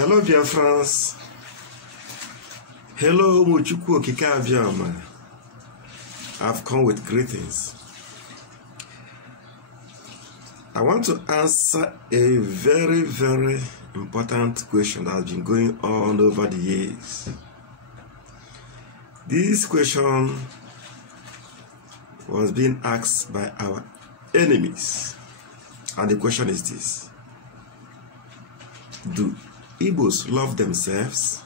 Hello, dear friends. Hello, Muchukwu Okike. I've come with greetings. I want to answer a very, very important question that has been going on over the years. This question was being asked by our enemies. And the question is this: do Igbos love themselves?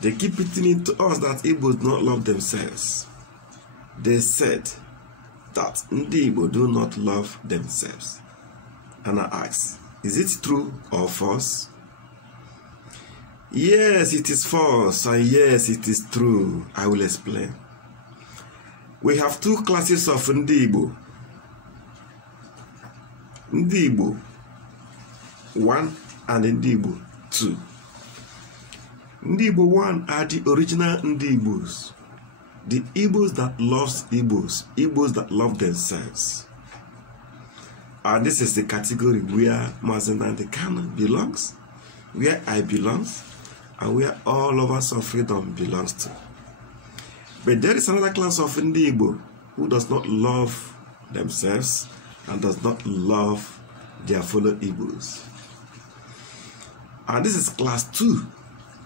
They keep putting it to us that Igbos don't love themselves. They said that Ndi Igbo do not love themselves. And I ask, is it true or false? Yes, it is false, and yes, it is true. I will explain. We have two classes of Ndi Igbo. Ndi Igbo 1 and Ndi Igbo 2. Ndi Igbo 1 are the original Ndi Igbos. The Igbos that loves Igbos. Igbos that love themselves. And this is the category where Mazen Nnamdi Kanu belongs, where I belong, and where all lovers of freedom belongs to. But there is another class of Ndi Igbo who does not love themselves and does not love their fellow Igbos. And this is class 2,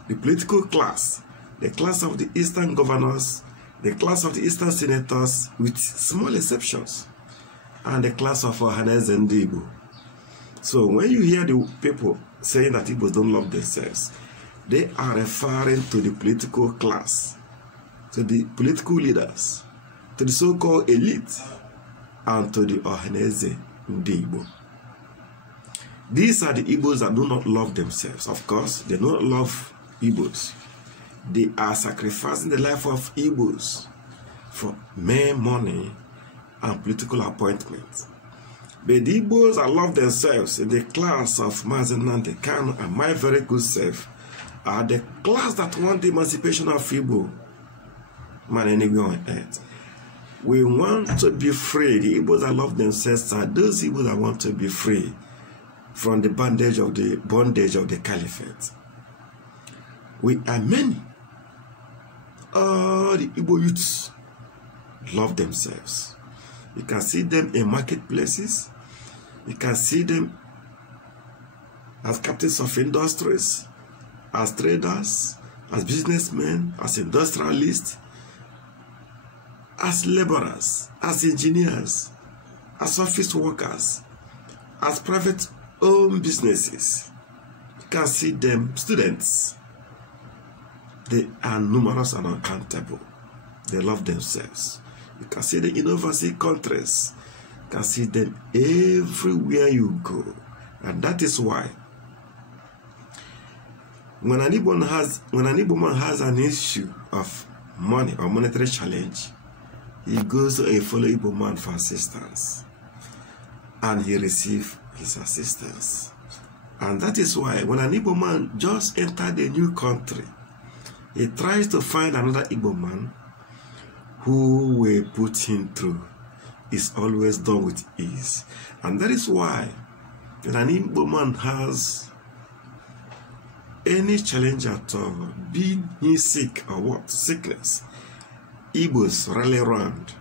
the political class, the class of the Eastern governors, the class of the Eastern senators, with small exceptions, and the class of Ohaneze Ndi Igbo. So when you hear the people saying that Igbos don't love themselves, they are referring to the political class, to the political leaders, to the so-called elite, and to the Ohaneze Ndi Igbo. These are the Igbos that do not love themselves. Of course, they don't love Igbos. They are sacrificing the life of Igbos for mere money and political appointments. But the Igbos that love themselves in the class of Mazen Nnamdi Kanu and my very good self are the class that want the emancipation of Igbo man anywhere on earth. We want to be free. The Igbos that love themselves are those Igbos that want to be free from the bondage of the caliphate. We are many. All the Igbo youths love themselves. You can see them in marketplaces. You can see them as captains of industries, as traders, as businessmen, as industrialists, as laborers, as engineers, as office workers, as private-owned businesses. You can see them students. They are numerous and uncountable. They love themselves. You can see them in overseas countries. You can see them everywhere you go. And that is why when an Igbo man has an issue of money or monetary challenge, he goes to a fellow Igbo man for assistance. And he receives his assistance. And that is why when an Igbo man just entered a new country, he tries to find another Igbo man who will put him through. It's always done with ease. And that is why when an Igbo man has any challenge at all, being he sick or what, sickness, Igbos rally around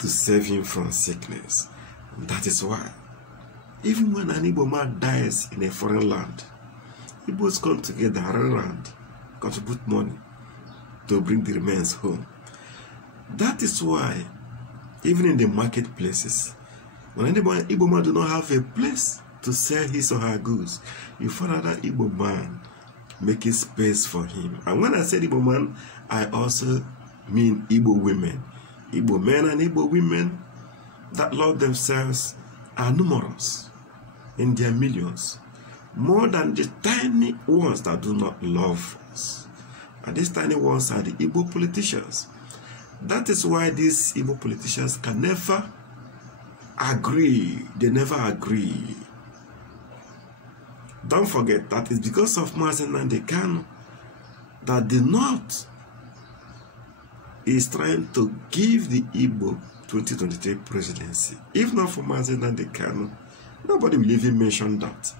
to save him from sickness. And that is why, even when an Igbo man dies in a foreign land, Igbos come together, run around, contribute money to bring the remains home. That is why, even in the marketplaces, when any Igbo man do not have a place to sell his or her goods, you find another Igbo man making space for him. And when I say Igbo man, I also mean Igbo women. Igbo men and Igbo women that love themselves are numerous in their millions, more than the tiny ones that do not love us. And these tiny ones are the Igbo politicians. That is why these Igbo politicians can never agree. They never agree. Don't forget that it's because of Mazen Nnamdi Kanu that the North is trying to give the Igbo 2023 presidency. If not for Mazen Nnamdi Kanu, nobody will even mention that.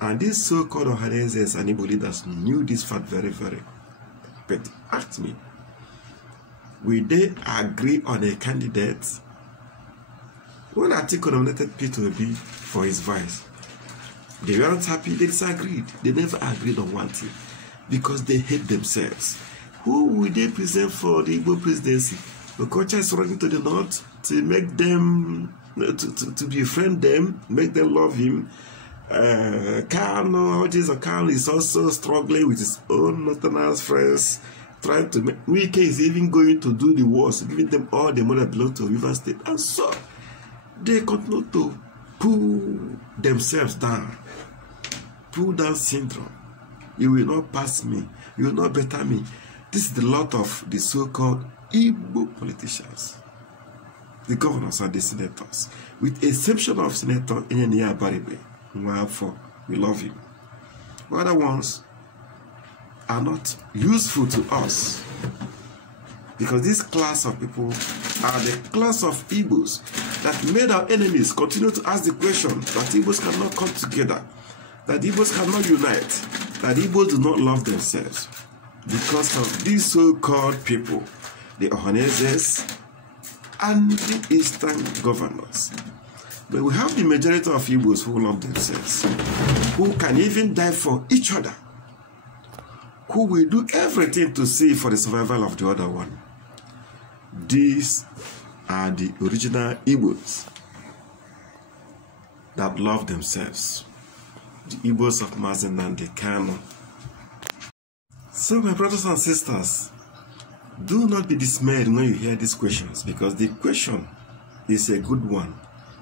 And these so-called Ohanezes and Igbo leaders knew this fact very, very. But ask me, will they agree on a candidate? When Atiku nominated Peter Obi for his vice, they weren't happy, they disagreed. They never agreed on one thing because they hate themselves. Who will they present for the Igbo presidency? Okocha is running to the north to make them, to befriend them, make them love him. Kano is also struggling with his own northerners friends, trying to make Wike is even going to do the wars, giving them all the money that belongs to River State. And so they continue to pull themselves down. Pull down syndrome. You will not pass me. You will not better me. This is the lot of the so-called Igbo politicians, the governors and the senators, with the exception of Senator Enenia Baribe. We love him. Other ones are not useful to us because this class of people are the class of Igbos that made our enemies continue to ask the question that Igbos cannot come together, that Igbos cannot unite, that Igbos do not love themselves because of these so-called people, the Ohanezes and the Eastern governors. But we have the majority of Igbos who love themselves, who can even die for each other, who will do everything to see for the survival of the other one. These are the original Igbos that love themselves, the Igbos of Mazi Nnamdi Kanu. So my brothers and sisters, do not be dismayed when you hear these questions, because the question is a good one.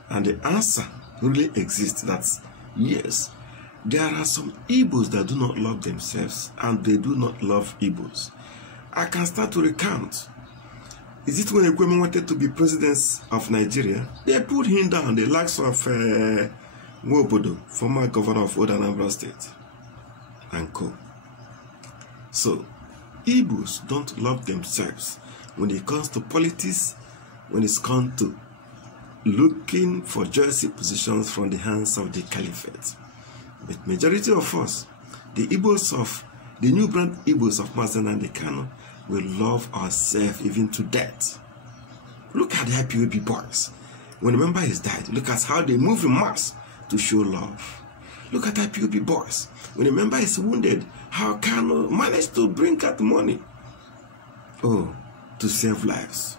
And the answer really exists. That's yes, there are some Igbos that do not love themselves and they do not love Igbos. I can start to recount. Is it when Ekweme wanted to be president of Nigeria? They put him down, the likes of Nwobodo, former governor of Old Anambra State, and co. So, Igbos don't love themselves when it comes to politics, when it's come to looking for jersey positions from the hands of the caliphate. But majority of us, the Igbos of the new brand Igbos of Mazi Nnamdi Kanu, will love ourselves even to death. Look at the IPOB boys. When a member is died, look at how they move in mass to show love. Look at IPOB boys. When a member is wounded, how Kanu managed to bring out money to save lives.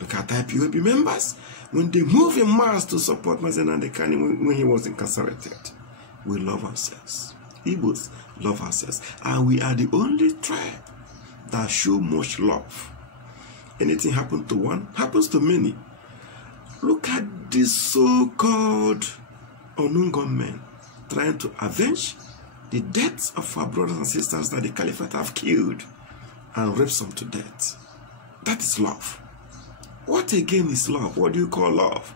Look at IPOB members. When they move in mass to support Mazi Nnamdi Kanu when he was incarcerated. We love ourselves. Igbos love ourselves. And we are the only tribe that show much love. Anything happens to one, happens to many. Look at the so-called unknown gunmen trying to avenge the deaths of our brothers and sisters that the caliphate have killed and raped some to death. That is love. What again is love? What do you call love?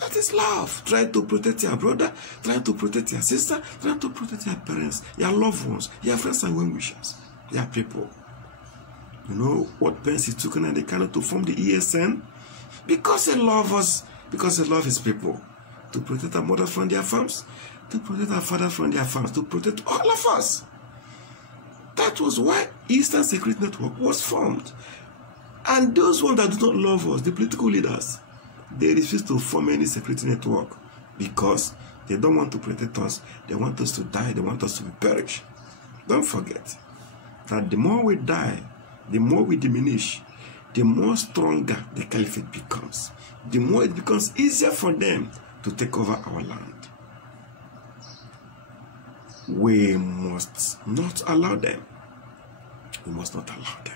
That is love. Try to protect your brother, try to protect your sister, try to protect your parents, your loved ones, your friends and well-wishers, your people. You know what pains it took Nnamdi Kanu to form the ESN? Because he loves us, because he loves his people. To protect our mothers from their farms, to protect our fathers from their farms, to protect all of us. That was why Eastern Security Network was formed. And those ones that do not love us, the political leaders, they refuse to form any security network because they don't want to protect us. They want us to die. They want us to perish. Don't forget that the more we die, the more we diminish, the more stronger the caliphate becomes. The more it becomes easier for them to take over our land. We must not allow them. We must not allow them.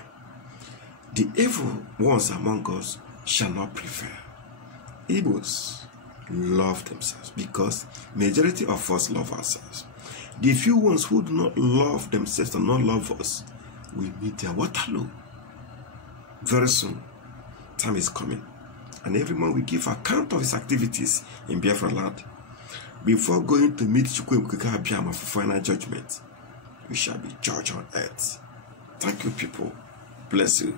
The evil ones among us shall not prevail. Igbos love themselves because majority of us love ourselves. The few ones who do not love themselves and not love us will meet their Waterloo. Very soon, time is coming, and everyone will give account of his activities in Biafra land. Before going to meet Chukwuemeka Abiyama for final judgment, we shall be judged on earth. Thank you, people. Bless you.